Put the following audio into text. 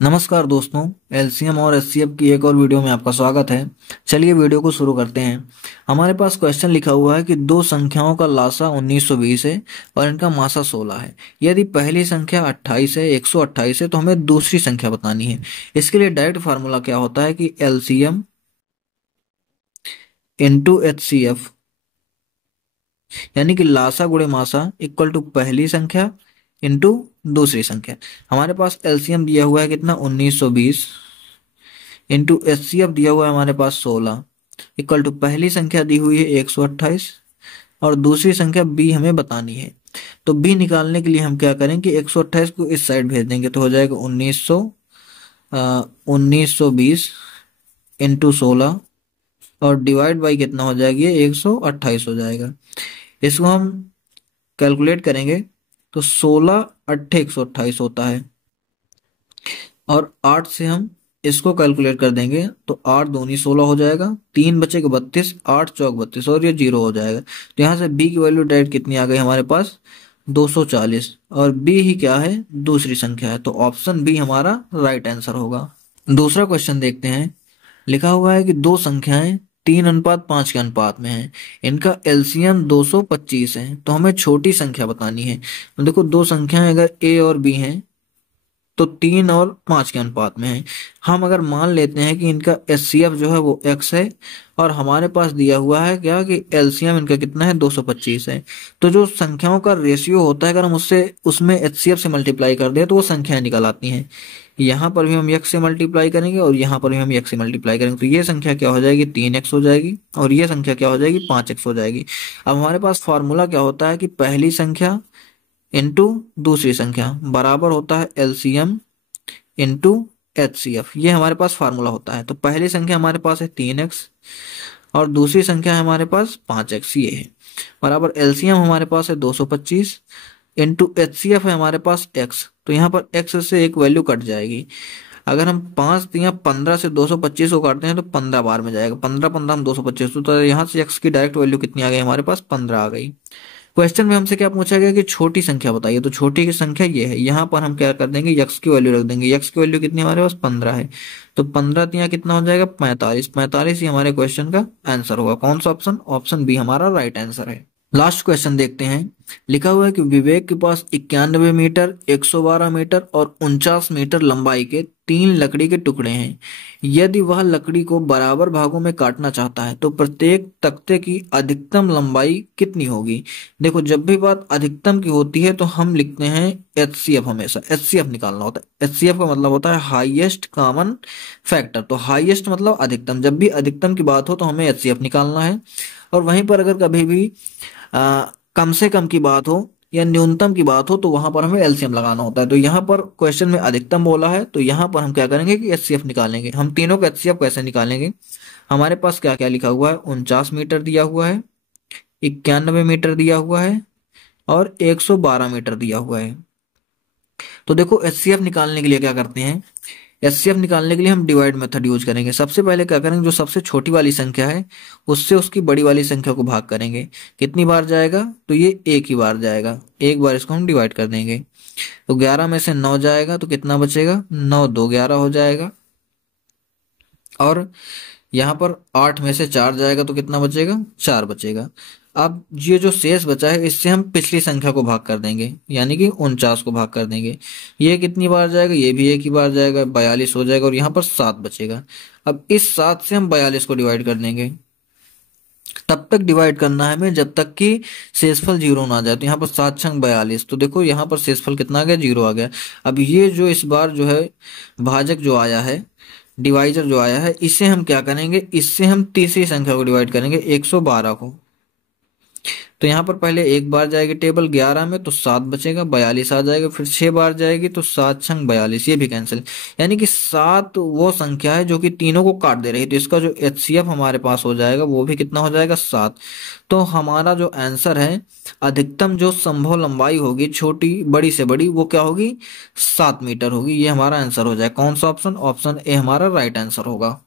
नमस्कार दोस्तों। एलसीएम और एचसीएफ की एक और वीडियो में आपका स्वागत है। चलिए वीडियो को शुरू करते हैं। हमारे पास क्वेश्चन लिखा हुआ है कि दो संख्याओं का लासा 1920 है और इनका मासा 16 है। यदि पहली संख्या 28 है, 128 है, तो हमें दूसरी संख्या बतानी है। इसके लिए डायरेक्ट फार्मूला क्या होता है कि एलसीएम इंटू एचसीएफ, यानी कि लासा गुणे मासा इक्वल टू पहली संख्या इंटू दूसरी संख्या। हमारे पास एलसीएम दिया हुआ है कितना, 1920 इंटू एचसीएफ दिया हुआ है हमारे पास 16 इक्वल टू पहली संख्या दी हुई है 128 और दूसरी संख्या बी हमें बतानी है। तो बी निकालने के लिए हम क्या करें कि 128 को इस साइड भेज देंगे तो हो जाएगा 1920 इंटू 16 और डिवाइड बाई कितना हो जाएगी, 128 हो जाएगा। इसको हम कैलकुलेट करेंगे तो 16 अट्ठे 128 होता है और 8 से हम इसको कैलकुलेट कर देंगे तो 8 दूनी 16 हो जाएगा, 3 बचेगा 32, 8 चौक 32 और ये 0 हो जाएगा। तो यहाँ से बी की वैल्यू डायरेक्ट कितनी आ गई हमारे पास, 240। और बी ही क्या है, दूसरी संख्या है, तो ऑप्शन बी हमारा राइट आंसर होगा। दूसरा क्वेश्चन देखते हैं। लिखा हुआ है कि दो संख्याएं 3:5 के अनुपात में हैं। इनका एलसीएम 225 है, तो हमें छोटी संख्या बतानी है। तो देखो, दो संख्याएं अगर ए और बी हैं तो 3 और 5 के अनुपात में है। हम अगर मान लेते हैं कि इनका एचसीएफ जो है वो x है और हमारे पास दिया हुआ है क्या कि एलसीएम इनका कितना है, 225 है। तो जो संख्याओं का रेशियो होता है, अगर हम उससे उसमें एचसीएफ से मल्टीप्लाई कर दें तो वो संख्याएं निकल आती हैं। यहाँ पर भी हम x से मल्टीप्लाई करेंगे और यहाँ पर भी हम x से मल्टीप्लाई करेंगे, तो ये संख्या क्या हो जाएगी, 3x हो जाएगी और ये संख्या क्या हो जाएगी, 5x हो जाएगी। अब हमारे पास फॉर्मूला क्या होता है कि पहली संख्या इंटू दूसरी संख्या बराबर होता है एलसीएम इंटू एचसीएफ। ये हमारे पास फार्मूला होता है। तो पहली संख्या हमारे पास है 3x और दूसरी संख्या है हमारे पास 5x, ये है बराबर एलसीएम हमारे पास है 225 इंटू एचसीएफ है हमारे पास x। तो यहाँ पर x से एक वैल्यू कट जाएगी। अगर हम 5 या 15 से 225 को काटते हैं तो 15 बार में जाएगा, 15 15 हम 225, तो यहाँ से x की डायरेक्ट वैल्यू कितनी आ गई हमारे पास, 15 आ गई। क्वेश्चन में हमसे क्या पूछा गया कि छोटी संख्या बताइए, तो छोटी की संख्या ये है। यहाँ पर हम क्या कर देंगे, यक्स की वैल्यू रख देंगे। यक्स की वैल्यू कितनी हमारे पास, 15 है, तो 15 तिया कितना हो जाएगा, 45। 45 ही हमारे क्वेश्चन का आंसर होगा। कौन सा ऑप्शन, ऑप्शन बी हमारा राइट आंसर है। लास्ट क्वेश्चन देखते हैं। लिखा हुआ है कि विवेक के पास 91 मीटर, 112 मीटर और 49 मीटर लंबाई के 3 लकड़ी के टुकड़े हैं। यदि वह लकड़ी को बराबर भागों में काटना चाहता है तो प्रत्येक तख्ते की अधिकतम लंबाई कितनी होगी। देखो, जब भी बात अधिकतम की होती है तो हम लिखते हैं एचसीएफ, हमेशा एचसीएफ निकालना होता है। एचसीएफ का मतलब होता है हाईएस्ट कॉमन फैक्टर। तो हाईएस्ट मतलब अधिकतम, जब भी अधिकतम की बात हो तो हमें एचसीएफ निकालना है। और वहीं पर अगर कभी भी कम से कम की बात हो या न्यूनतम की बात हो तो वहां पर हमें एलसीएम लगाना होता है। तो यहाँ पर क्वेश्चन में अधिकतम बोला है तो यहाँ पर हम क्या करेंगे कि एचसीएफ निकालेंगे। हम तीनों का एचसीएफ कैसे निकालेंगे, हमारे पास क्या क्या लिखा हुआ है, 49 मीटर दिया हुआ है, 91 मीटर दिया हुआ है और 112 मीटर दिया हुआ है। तो देखो, एचसीएफ निकालने के लिए क्या करते हैं, एचसीएफ निकालने के लिए हम डिवाइड मेथड यूज करेंगे। सबसे पहले क्या करेंगे, जो सबसे छोटी वाली संख्या है उससे उसकी बड़ी वाली संख्या को भाग करेंगे। कितनी बार जाएगा, तो ये एक ही बार जाएगा, एक बार इसको हम डिवाइड कर देंगे। तो 11 में से 9 जाएगा तो कितना बचेगा, 9 2 11 हो जाएगा। और यहाँ पर 8 में से 4 जाएगा तो कितना बचेगा, 4 बचेगा। अब ये जो शेष बचा है इससे हम पिछली संख्या को भाग कर देंगे, यानी कि 49 को भाग कर देंगे। ये कितनी बार जाएगा, ये भी एक ही बार जाएगा, 42 हो जाएगा और यहाँ पर 7 बचेगा। अब इस 7 से हम 42 को डिवाइड कर देंगे। तब तक डिवाइड करना है हमें जब तक कि शेषफल 0 ना आ जाए। तो यहाँ पर 7 छंग 42, तो देखो यहाँ पर शेषफल कितना आ गया, 0 आ गया। अब ये जो इस बार जो है भाजक जो आया है, डिवाइजर जो आया है, इसे हम क्या करेंगे, इससे हम तीसरी संख्या को डिवाइड करेंगे, 112 को। तो यहाँ पर पहले एक बार जाएगी टेबल 11 में तो 7 बचेगा, 42 आ जाएगा, फिर 6 बार जाएगी तो 7 छंग 42, ये भी कैंसिल। यानी कि 7 वो संख्या है जो कि तीनों को काट दे रही है। तो इसका जो एचसीएफ हमारे पास हो जाएगा वो भी कितना हो जाएगा, 7। तो हमारा जो आंसर है, अधिकतम जो संभव लंबाई होगी छोटी बड़ी से बड़ी वो क्या होगी, 7 मीटर होगी। ये हमारा आंसर हो जाए। कौन सा ऑप्शन, ऑप्शन ए हमारा राइट आंसर होगा।